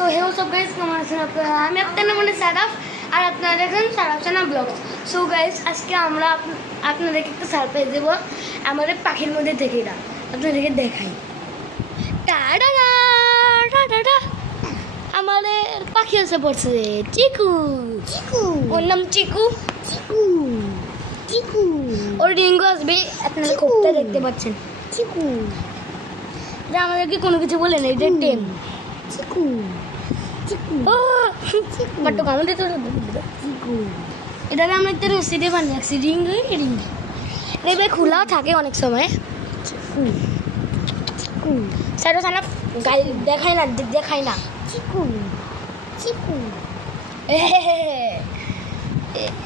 So hey সব guys কেমন আছেন আপনারা? আমি আপনাদের নাম সারাফ আর আপনারা দেখেন সারাফসানা ব্লগস। সো গাইস আজকে আমরা আপনাদেরকে একটা সারপ্রাইজ দেবো আমাদের পাখির মধ্যে থেকে। আপনাদেরকে দেখাই। টাডাডা টাডাডা আমাদের পাখি এসে পড়ছে চিকু। চিকু ওর নাম চিকু। চিকু চিকু ওর রিঙ্গো আসবে, আপনারা খুবটা দেখতে পাচ্ছেন। চিকু এটা আমাদেরকে কোনো কিছু বলে না, এটা টেম। চিকু চিকু বাট কামড়ে তো চিকু এটাকে আমরা একটা রশি দিয়ে বানিয়ে রাখছি। রিং দেখবে খোলাও থাকে অনেক সময়। চিকু চিকু স্যারও সানা গাল দেখায় না চিকু চিকু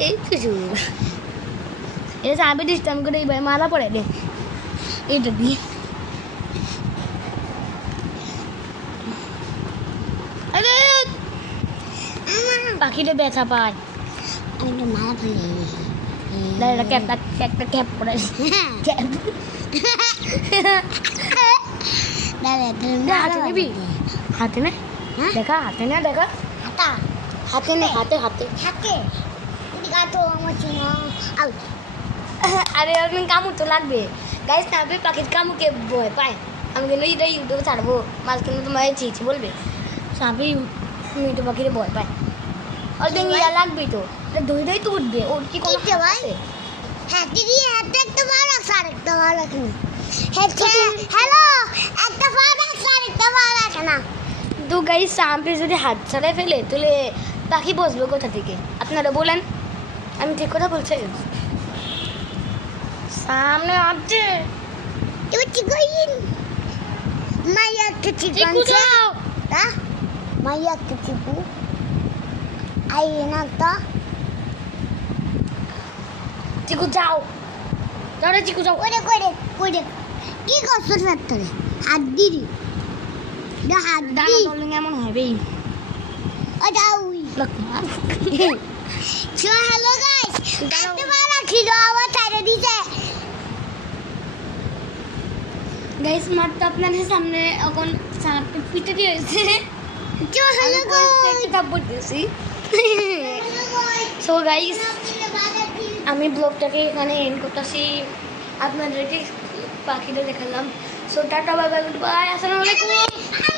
এই কিছু এটা সাবে ডিস্টার্ব করে এই মারা পড়ে দে এটা দিয়ে। পাখিটা ব্যথা পায়, মারা পড়ে একটা ক্যাপ পরে হাতে নিবি। হাতে নে দেখা, হাতে না দেখা, হাতে নে, হাতে হাতে হাতে। আরে আপনি কামড় তো লাগবে গাইস না, আপনি পাখির কামড়কে ভয় পায়। আমি কিন্তু এটা ইউটিউবে ছাড়বো, মাঝখানে তোমার ছিছি বলবে সাপে মিঠু পাখির ভয় পায়। আর ইয়া লাগবে তো দই তো উঠবে, ওর কি কোনো আছে? হ্যাঁ দিদি হাতে একটা বার রাখ, আরেকটা বার রাখ না। হ্যালো একটা বার রাখ, আরেকটা বার রাখ না। তো গাইস সাপে যদি হাত ছাড়াই ফেলে তাহলে পাখি বসবে কোথা থেকে আপনারা বলেন? আমি ঠিক কথা বলছি। সামনে আসছে তুই চিকুইন মাইয়া চিকুন যাও তা মাইয়া চিকু আই না তো চিকু যাও যাও রে চিকু যাও। করে কি করছিস তোরে? হাত দিদি না হাত দি এমন হবেই। ও যাওই সো হ্যালো গাইস, একটা বার রাখি দাও, আবার ছাড়ে দিতে। গাইস মাত্র আপনাদের সামনে এখন সাপে পিটে দিয়েছে। সো হ্যালো গাইস, কাপড় দিয়েছি। সো গাইস আমি ব্লগটাকে এখানে এন্ড করতেছি। আপনাদেরকে পাখিটা দেখালাম। সো টাটা বাই বাই, আসসালামু আলাইকুম।